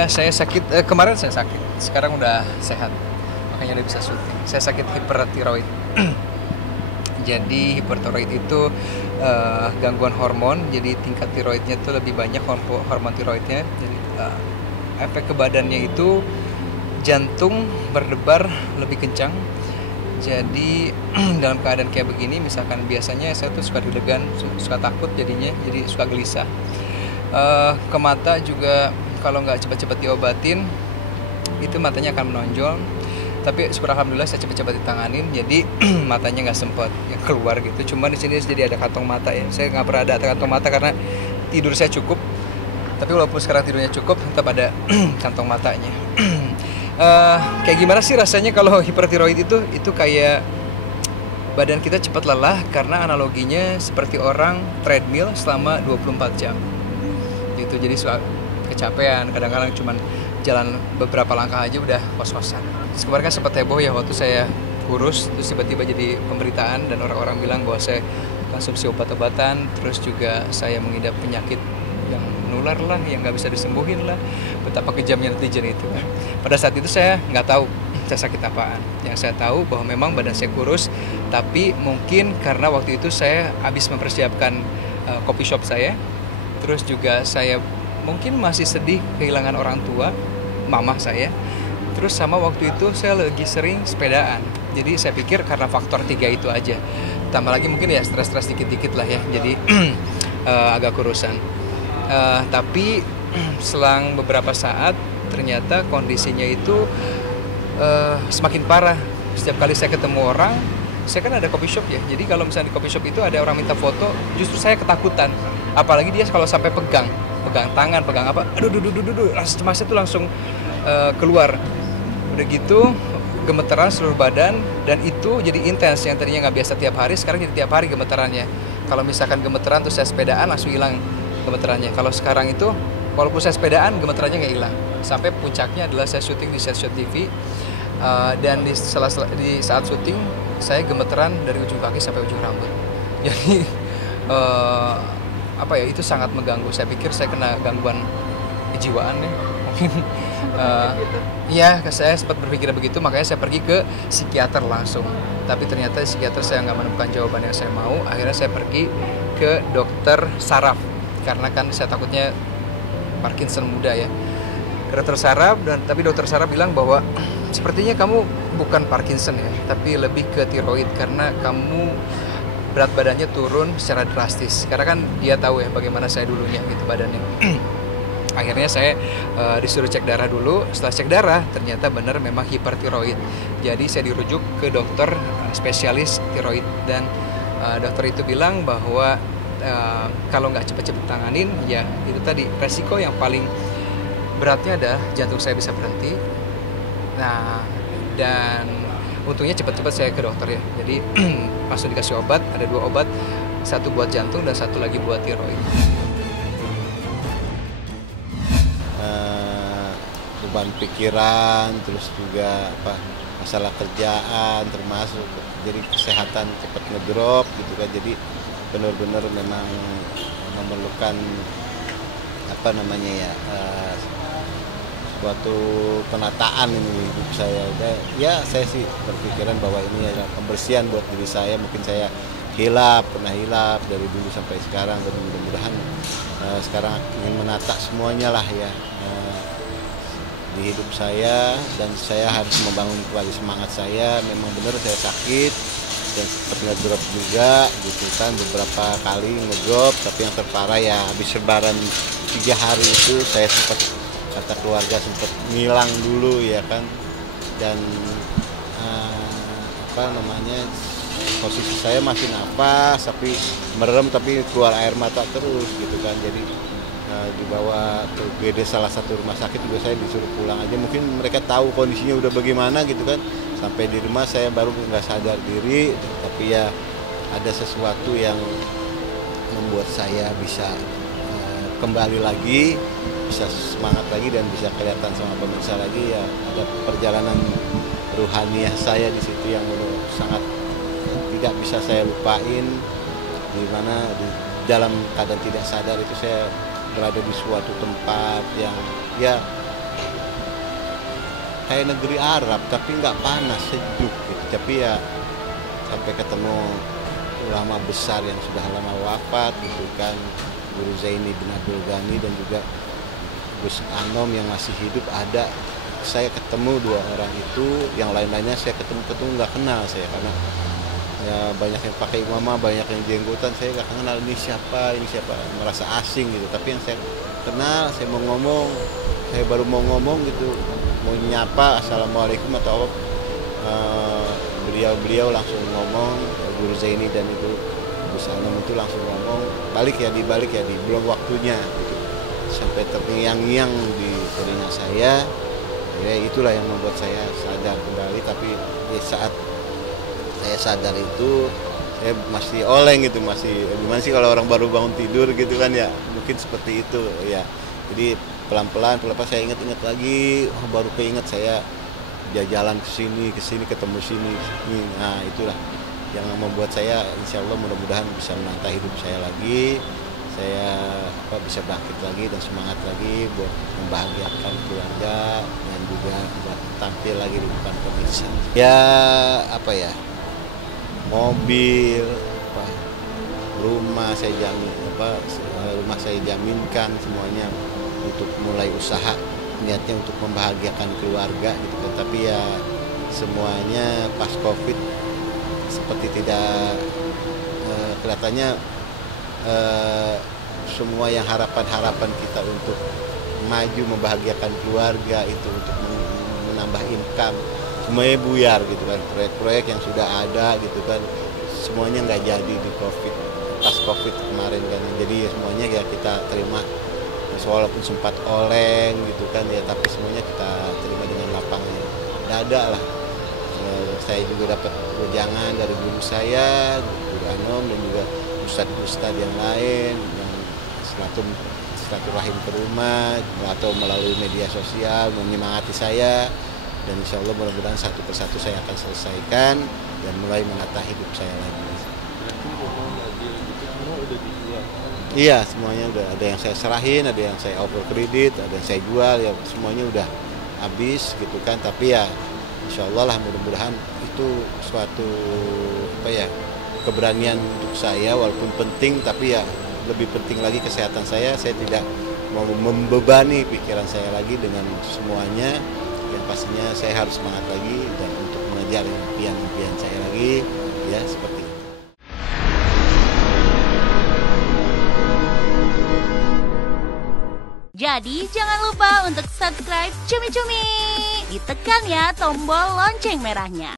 Ya, saya sakit, kemarin saya sakit, sekarang udah sehat, makanya udah bisa syuting. Saya sakit hipertiroid. Jadi hipertiroid itu gangguan hormon, jadi tingkat tiroidnya itu lebih banyak, hormon tiroidnya. Jadi efek ke badannya itu jantung berdebar lebih kencang. Jadi dalam keadaan kayak begini, misalkan biasanya saya tuh suka deg-degan, suka takut jadinya, jadi suka gelisah. Ke mata juga kalau nggak cepat-cepat diobatin, itu matanya akan menonjol. Tapi syukur alhamdulillah saya cepat-cepat ditanganin, jadi matanya nggak sempet yang keluar gitu. Cuma di sini jadi ada kantong mata ya. Saya nggak pernah ada kantong mata karena tidur saya cukup. Tapi walaupun sekarang tidurnya cukup, tetap ada kantong matanya. Kayak gimana sih rasanya kalau hipertiroid itu kayak badan kita cepat lelah, karena analoginya seperti orang treadmill selama 24 jam gitu. Jadi suka kecapean, kadang-kadang cuman jalan beberapa langkah aja udah kos-kosan. Kemarin kan sempat heboh ya waktu saya kurus, terus tiba-tiba jadi pemberitaan dan orang-orang bilang bahwa saya konsumsi obat-obatan, terus juga saya mengidap penyakit yang menular lah, yang nggak bisa disembuhin lah. Betapa kejamnya netizen itu. Pada saat itu saya nggak tahu saya sakit apaan. Yang saya tahu bahwa memang badan saya kurus, tapi mungkin karena waktu itu saya habis mempersiapkan coffee shop saya, terus juga saya mungkin masih sedih kehilangan orang tua, mamah saya. Terus sama waktu itu saya lagi sering sepedaan. Jadi saya pikir karena faktor 3 itu aja. Tambah lagi mungkin ya stres-stres dikit-dikit lah ya. Jadi agak kurusan. Tapi selang beberapa saat ternyata kondisinya itu semakin parah. Setiap kali saya ketemu orang, saya kan ada coffee shop ya. Jadi kalau misalnya di coffee shop itu ada orang minta foto, justru saya ketakutan. Apalagi dia kalau sampai pegang tangan, pegang apa, aduh, rasa cemasnya tuh langsung keluar. Udah gitu gemeteran seluruh badan, dan itu jadi intens. Yang tadinya nggak biasa tiap hari, sekarang jadi tiap hari gemeterannya. Kalau misalkan gemeteran terus saya sepedaan, langsung hilang gemeterannya. Kalau sekarang itu walaupun saya sepedaan, gemeterannya nggak hilang. Sampai puncaknya adalah saya syuting di Set TV, dan di saat syuting saya gemeteran dari ujung kaki sampai ujung rambut. Jadi apa ya, itu sangat mengganggu. Saya pikir saya kena gangguan kejiwaan ya mungkin. Iya, saya sempat berpikir begitu, makanya saya pergi ke psikiater langsung. Tapi ternyata psikiater saya nggak menemukan jawaban yang saya mau. Akhirnya saya pergi ke dokter saraf, karena kan saya takutnya Parkinson muda ya. Ke dokter saraf, tapi dokter saraf bilang bahwa sepertinya kamu bukan Parkinson ya, tapi lebih ke tiroid, karena kamu berat badannya turun secara drastis. Karena kan dia tahu ya bagaimana saya dulunya gitu badannya. Akhirnya saya disuruh cek darah dulu. Setelah cek darah, ternyata benar memang hipertiroid. Jadi saya dirujuk ke dokter spesialis tiroid, dan dokter itu bilang bahwa kalau nggak cepat-cepat tanganin, ya itu tadi resiko yang paling beratnya adalah jantung saya bisa berhenti. Nah, dan untungnya cepat-cepat saya ke dokter ya. Jadi langsung dikasih obat, ada 2 obat, satu buat jantung dan satu lagi buat tiroid. Beban pikiran, terus juga masalah kerjaan termasuk, jadi kesehatan cepat ngedrop gitu kan. Jadi benar-benar memang memerlukan suatu penataan ini hidup saya. Ya saya sih berpikiran bahwa ini adalah pembersihan buat diri saya. Mungkin saya pernah hilap dari dulu sampai sekarang, dan mudah-mudahan sekarang ingin menata semuanya lah ya di hidup saya, dan saya harus membangun kembali semangat saya. Memang benar saya sakit dan sempat ngedrop juga gitu kan, beberapa kali ngedrop, tapi yang terparah ya habis lebaran 3 hari itu saya sempat, kata keluarga, sempat ngilang dulu ya kan. Dan posisi saya masih napas tapi merem, tapi keluar air mata terus gitu kan. Jadi dibawa ke UGD salah satu rumah sakit juga, saya disuruh pulang aja. Mungkin mereka tahu kondisinya udah bagaimana gitu kan. Sampai di rumah saya baru nggak sadar diri, tapi ya ada sesuatu yang membuat saya bisa kembali lagi, bisa semangat lagi, dan bisa kelihatan sama pemirsa lagi. Ya ada perjalanan ruhaniah saya di situ yang sangat tidak bisa saya lupain, di mana di dalam keadaan tidak sadar itu saya berada di suatu tempat yang ya kayak negeri Arab tapi nggak panas, sejuk gitu. Tapi ya sampai ketemu ulama besar yang sudah lama wafat gitu kan, Guru Zaini bin Abdul Ghani dan juga Gus Anom yang masih hidup ada. Saya ketemu dua orang itu, yang lain-lainnya saya ketemu nggak kenal saya, karena ya banyak yang pakai imamah, banyak yang jenggotan, saya nggak kenal ini siapa, merasa asing gitu. Tapi yang saya kenal, saya mau ngomong, saya baru mau ngomong gitu, mau nyapa assalamualaikum atau beliau langsung ngomong, Guru Zaini dan itu Gus Anom itu langsung ngomong, balik ya, belum waktunya gitu. Sampai terngiang-ngiang di telinga saya. Ya itulah yang membuat saya sadar kembali. Tapi di saat saya sadar itu saya masih oleng gitu, masih gimana sih kalau orang baru bangun tidur gitu kan ya, mungkin seperti itu ya. Jadi pelan-pelan saya ingat lagi, baru keinget saya jalan ke sini ketemu sini. Nah itulah yang membuat saya insya Allah mudah-mudahan bisa menata hidup saya lagi, saya bisa bangkit lagi dan semangat lagi buat membahagiakan keluarga dan juga buat tampil lagi di depan pemirsa. Ya mobil, rumah saya jaminkan semuanya untuk mulai usaha, niatnya untuk membahagiakan keluarga gitu kan. Tapi ya semuanya pas Covid seperti tidak kelihatannya semua yang harapan kita untuk maju membahagiakan keluarga itu, untuk menambah income, semuanya buyar gitu kan. Proyek-proyek yang sudah ada gitu kan, semuanya nggak jadi di Covid, pas Covid kemarin kan. Jadi semuanya ya kita terima, walaupun sempat oleng gitu kan ya, tapi semuanya kita terima dengan lapang dada lah. Saya juga dapat wejangan dari guru saya, Guru Anom, dan juga ustadz-ustadz yang lain yang silaturahim ke rumah atau melalui media sosial menyemangati saya, dan insya Allah mudah-mudahan satu persatu saya akan selesaikan dan mulai menata hidup saya lagi. Iya, semuanya udah ada yang saya serahin, ada yang saya over kredit, ada yang saya jual, ya semuanya udah habis gitu kan. Tapi ya insya Allah lah, mudah-mudahan itu suatu keberanian untuk saya, walaupun penting, tapi ya lebih penting lagi kesehatan saya. Saya tidak mau membebani pikiran saya lagi dengan semuanya. Yang pastinya saya harus semangat lagi dan untuk mengejar impian saya lagi, ya seperti itu. Jadi jangan lupa untuk subscribe Cumi Cumi. Ditekan ya tombol lonceng merahnya.